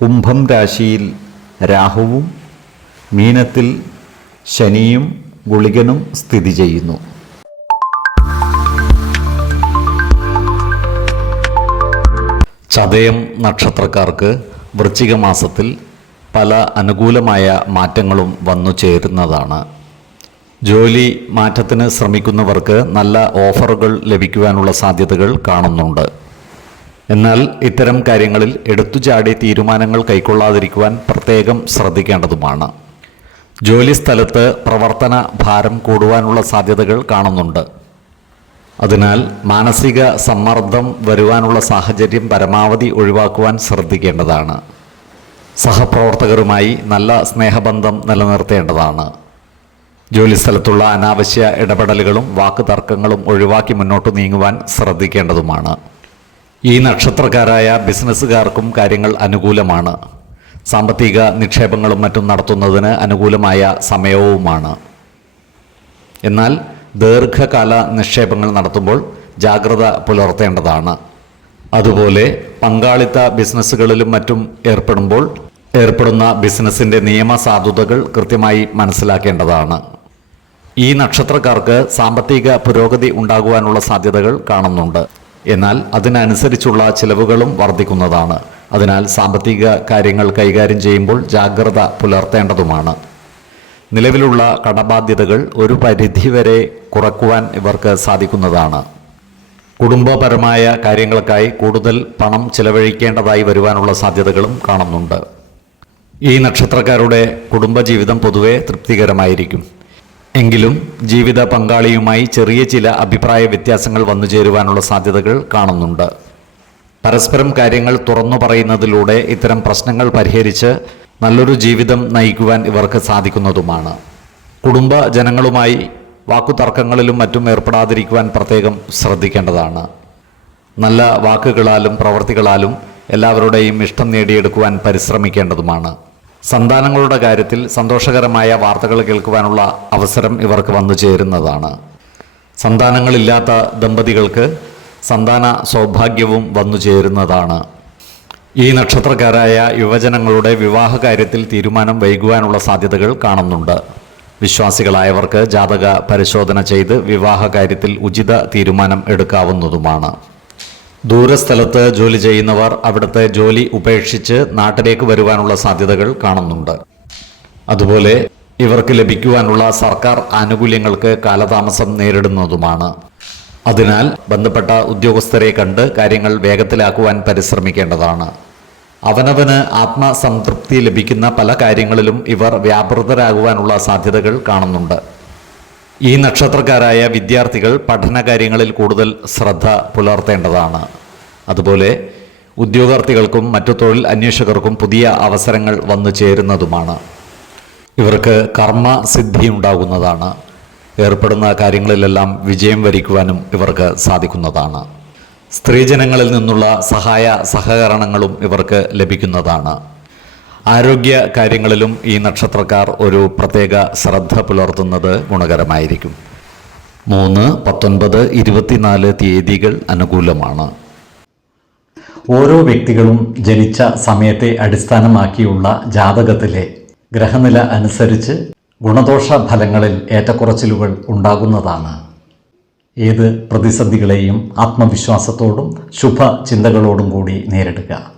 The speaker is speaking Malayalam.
കുംഭം രാശിയിൽ രാഹുവും മീനത്തിൽ ശനിയും ഗുളികനും സ്ഥിതി ചെയ്യുന്നു. ചതയം നക്ഷത്രക്കാർക്ക് വൃശ്ചിക മാസത്തിൽ പല അനുകൂലമായ മാറ്റങ്ങളും വന്നു ചേരുന്നതാണ്. ജോലി മാറ്റത്തിന് ശ്രമിക്കുന്നവർക്ക് നല്ല ഓഫറുകൾ ലഭിക്കുവാനുള്ള സാധ്യതകൾ കാണുന്നുണ്ട്. എന്നാൽ ഇത്തരം കാര്യങ്ങളിൽ എടുത്തുചാടി തീരുമാനങ്ങൾ കൈക്കൊള്ളാതിരിക്കുവാൻ പ്രത്യേകം ശ്രദ്ധിക്കേണ്ടതുമാണ്. ജോലി സ്ഥലത്ത് പ്രവർത്തന ഭാരം കൂടുവാനുള്ള സാധ്യതകൾ കാണുന്നുണ്ട്. അതിനാൽ മാനസിക സമ്മർദ്ദം വരുവാനുള്ള സാഹചര്യം പരമാവധി ഒഴിവാക്കുവാൻ ശ്രദ്ധിക്കേണ്ടതാണ്. സഹപ്രവർത്തകരുമായി നല്ല സ്നേഹബന്ധം നിലനിർത്തേണ്ടതാണ്. ജോലിസ്ഥലത്തുള്ള അനാവശ്യ ഇടപെടലുകളും വാക്കുതർക്കങ്ങളും ഒഴിവാക്കി മുന്നോട്ട് നീങ്ങുവാൻ ശ്രദ്ധിക്കേണ്ടതുമാണ്. ഈ നക്ഷത്രക്കാരായ ബിസിനസ്സുകാർക്കും കാര്യങ്ങൾ അനുകൂലമാണ്. സാമ്പത്തിക നിക്ഷേപങ്ങളും മറ്റും നടത്തുന്നതിന് അനുകൂലമായ സമയവുമാണ്. എന്നാൽ ദീർഘകാല നിക്ഷേപങ്ങൾ നടത്തുമ്പോൾ ജാഗ്രത പുലർത്തേണ്ടതാണ്. അതുപോലെ പങ്കാളിത്ത ബിസിനസ്സുകളിലും മറ്റും ഏർപ്പെടുമ്പോൾ ഏർപ്പെടുന്ന ബിസിനസ്സിന്റെ നിയമസാധുതകൾ കൃത്യമായി മനസ്സിലാക്കേണ്ടതാണ്. ഈ നക്ഷത്രക്കാർക്ക് സാമ്പത്തിക പുരോഗതി ഉണ്ടാകുവാനുള്ള സാധ്യതകൾ കാണുന്നുണ്ട്. എന്നാൽ അതിനനുസരിച്ചുള്ള ചിലവുകളും വർദ്ധിക്കുന്നതാണ്. അതിനാൽ സാമ്പത്തിക കാര്യങ്ങൾ കൈകാര്യം ചെയ്യുമ്പോൾ ജാഗ്രത പുലർത്തേണ്ടതുമാണ്. നിലവിലുള്ള കടബാധ്യതകൾ ഒരു പരിധിവരെ കുറക്കുവാൻ ഇവർക്ക് സാധിക്കുന്നതാണ്. കുടുംബപരമായ കാര്യങ്ങൾക്കായി കൂടുതൽ പണം ചിലവഴിക്കേണ്ടതായി വരുവാനുള്ള സാധ്യതകളും കാണുന്നുണ്ട്. ഈ നക്ഷത്രക്കാരുടെ കുടുംബജീവിതം പൊതുവെ തൃപ്തികരമായിരിക്കും. എങ്കിലും ജീവിത പങ്കാളിയുമായി ചെറിയ ചില അഭിപ്രായ വ്യത്യാസങ്ങൾ വന്നു ചേരുവാനുള്ള സാധ്യതകൾ കാണുന്നുണ്ട്. പരസ്പരം കാര്യങ്ങൾ തുറന്നു പറയുന്നതിലൂടെ ഇത്തരം പ്രശ്നങ്ങൾ പരിഹരിച്ച് നല്ലൊരു ജീവിതം നയിക്കുവാൻ ഇവർക്ക് സാധിക്കുന്നതുമാണ്. കുടുംബ ജനങ്ങളുമായി വാക്കുതർക്കങ്ങളിലും മറ്റും ഏർപ്പെടാതിരിക്കുവാൻ പ്രത്യേകം ശ്രദ്ധിക്കേണ്ടതാണ്. നല്ല വാക്കുകളാലും പ്രവർത്തികളാലും എല്ലാവരുടെയും ഇഷ്ടം നേടിയെടുക്കുവാൻ പരിശ്രമിക്കേണ്ടതുമാണ്. സന്താനങ്ങളുടെ കാര്യത്തിൽ സന്തോഷകരമായ വാർത്തകൾ കേൾക്കുവാനുള്ള അവസരം ഇവർക്ക് വന്നു ചേരുന്നതാണ്. സന്താനങ്ങളില്ലാത്ത ദമ്പതികൾക്ക് സന്താന സൗഭാഗ്യവും വന്നു ചേരുന്നതാണ്. ഈ നക്ഷത്രക്കാരായ യുവജനങ്ങളുടെ വിവാഹ കാര്യത്തിൽ തീരുമാനം വൈകുവാനുള്ള സാധ്യതകൾ കാണുന്നുണ്ട്. വിശ്വാസികളായവർക്ക് ജാതക പരിശോധന ചെയ്ത് വിവാഹ കാര്യത്തിൽ ഉചിത തീരുമാനം എടുക്കാവുന്നതുമാണ്. ദൂരസ്ഥലത്ത് ജോലി ചെയ്യുന്നവർ അവിടുത്തെ ജോലി ഉപേക്ഷിച്ച് നാട്ടിലേക്ക് വരുവാനുള്ള സാധ്യതകൾ കാണുന്നുണ്ട്. അതുപോലെ ഇവർക്ക് ലഭിക്കുവാനുള്ള സർക്കാർ ആനുകൂല്യങ്ങൾക്ക് കാലതാമസം നേരിടുന്നതുമാണ്. അതിനാൽ ബന്ധപ്പെട്ട ഉദ്യോഗസ്ഥരെ കണ്ട് കാര്യങ്ങൾ വേഗത്തിലാക്കുവാൻ പരിശ്രമിക്കേണ്ടതാണ്. അവനവന് ആത്മസംതൃപ്തി ലഭിക്കുന്ന പല കാര്യങ്ങളിലും ഇവർ വ്യാപൃതരാകുവാനുള്ള സാധ്യതകൾ കാണുന്നുണ്ട്. ഈ നക്ഷത്രക്കാരായ വിദ്യാർത്ഥികൾ പഠനകാര്യങ്ങളിൽ കൂടുതൽ ശ്രദ്ധ പുലർത്തേണ്ടതാണ്. അതുപോലെ ഉദ്യോഗാർത്ഥികൾക്കും മറ്റു തൊഴിൽ അന്വേഷകർക്കും പുതിയ അവസരങ്ങൾ വന്നു ചേരുന്നതുമാണ്. ഇവർക്ക് കർമ്മസിദ്ധി ഉണ്ടാകുന്നതാണ്. ഏർപ്പെടുന്ന കാര്യങ്ങളിലെല്ലാം വിജയം വരിക്കുവാനും ഇവർക്ക് സാധിക്കുന്നതാണ്. സ്ത്രീജനങ്ങളിൽ നിന്നുള്ള സഹായ സഹകരണങ്ങളും ഇവർക്ക് ലഭിക്കുന്നതാണ്. ആരോഗ്യ കാര്യങ്ങളിലും ഈ നക്ഷത്രക്കാർ ഒരു പ്രത്യേക ശ്രദ്ധ പുലർത്തുന്നത് ഗുണകരമായിരിക്കും. മൂന്ന് പത്തൊൻപത് ഇരുപത്തിനാല് തീയതികൾ അനുകൂലമാണ്. ഓരോ വ്യക്തികളും ജനിച്ച സമയത്തെ അടിസ്ഥാനമാക്കിയുള്ള ജാതകത്തിലെ ഗ്രഹനില അനുസരിച്ച് ഗുണദോഷ ഫലങ്ങളിൽ ഏറ്റക്കുറച്ചിലുകൾ ഉണ്ടാകുന്നതാണ്. ഏത് പ്രതിസന്ധികളെയും ആത്മവിശ്വാസത്തോടും ശുഭ ചിന്തകളോടും കൂടി നേരിടുക.